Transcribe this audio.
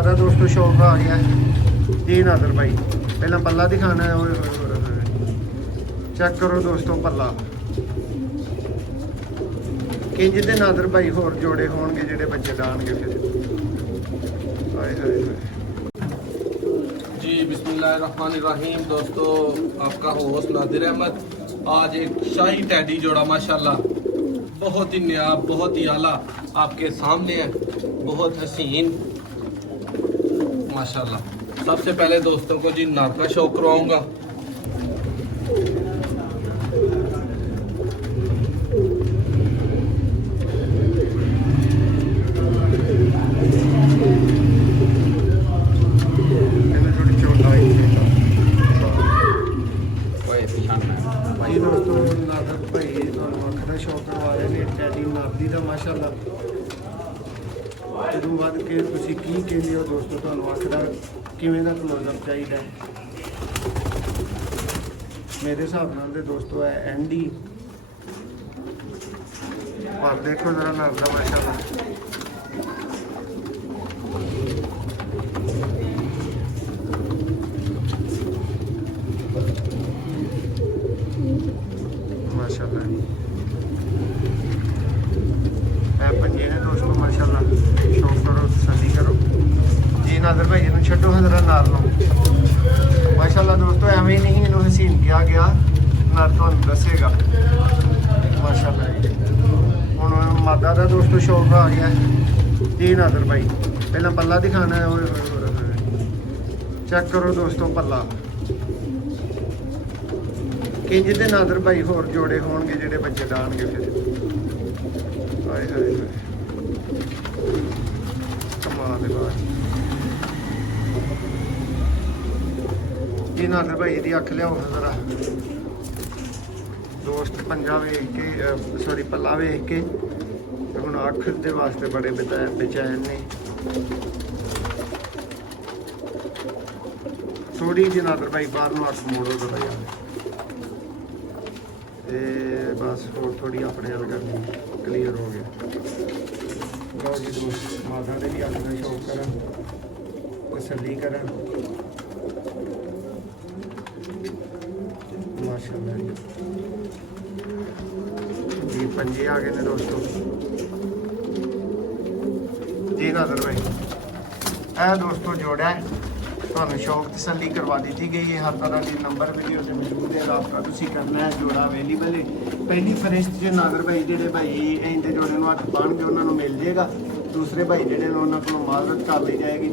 मादा का दोस्तों शौक आ गया जी नादर भाई। पहला पल्ला दिखाना है, चेक करो दोस्तों पल्ला किंज दे नादर भाई होर जोड़े होणगे जिहड़े बच्चे डाणगे फिर। हाय हाय हाय जी बिस्मिल्लाहिर्रहमानिर्रहीम। दोस्तों आपका होस्ट नादिर अहमद। आज एक शाही टैडी जोड़ा माशाल्लाह बहुत ही नायाब बहुत ही आला आपके सामने है, बहुत हसीन माशाल्लाह। सबसे पहले दोस्तों को जी नाक का शौक करवाऊंगा। जी दोस्तों नादर भाई ਤੁਹਾਨੂੰ ਅੱਖ ਦਾ ਸ਼ੌਕ ਕਰਵਾ ਰਹੇ ਨੇ ਟੈਡੀ ਨਾਦੀ ਦਾ ਮਾਸ਼ਾਅੱਲਾ। ਉਦੋਂ ਬਾਅਦ ਕਿ ਤੁਸੀਂ ਕੀ ਕਹਿੰਦੇ ਹੋ ਦੋਸਤੋ, ਤੁਹਾਨੂੰ ਅੱਖ ਦਾ ਕਿਵੇਂ ਦਾ ਕਲੋਜ਼ਅਪ ਚਾਹੀਦਾ ਹੈ? ਮੇਰੇ ਹਿਸਾਬ ਨਾਲ ਤੇ ਦੋਸਤੋ ਹੈ ਐਂਡੀ ਪਰ ਦੇਖੋ ਜ਼ਰਾ ਨਾਦਾ ਮਾਸ਼ਾਅੱਲਾ। माशाल्लाह पंजे ने दोस्तों माशाल्लाह। शौक करो तसल्ली करो जी नादर भाई इन्हू छड्डो जरा नार लो माशाल्लाह। दोस्तों एवं ही नहीं इन्हू हसीन किया गया, नार तुहानू दसेगा माशाल्लाह। हुण मादा का दोस्तों शौक आ गया जी नादर भाई। पहला पल्ला दिखाना है, चेक करो दोस्तों पल्ला किंज दे नादर भाई होर जोड़े होणगे जिहड़े बच्चे डाणगे फिर। हाय हाय हाय कमाल दे बात जी नादर भाई दी अख लियाओ जरा दोस्त। पंजा वेख के सॉरी पल्ला वेख के हुण अख दे वास्ते बड़े बेचैन ने। थोड़ी जी नादर भाई बाहर नूं अख मोड़ो जरा यार, बस और थोड़ी अपने हल करनी क्लीयर हो गया। लो जी दोस्त माता ने भी अपना शौक कर तसल्ली कर माशाल्लाह। जी पंजे आ गए ने दोस्तों जी नादर भाई। है दोस्तों जोड़ा है ਤੁਹਾਨੂੰ शौक तसल्ली करवा दी गई है। हर तरह की नंबर वीडियो से मौजूद है, राबता तुसी करना है, जोड़ा अवेलेबल है। पहली फरिश्त जो नादर भाई जेडे भाई इंदे जोड़े हथ पाएंगे उन्होंने मिल जाएगा। दूसरे भाई जेडे उन्होंने को माजरत कर ली जाएगी।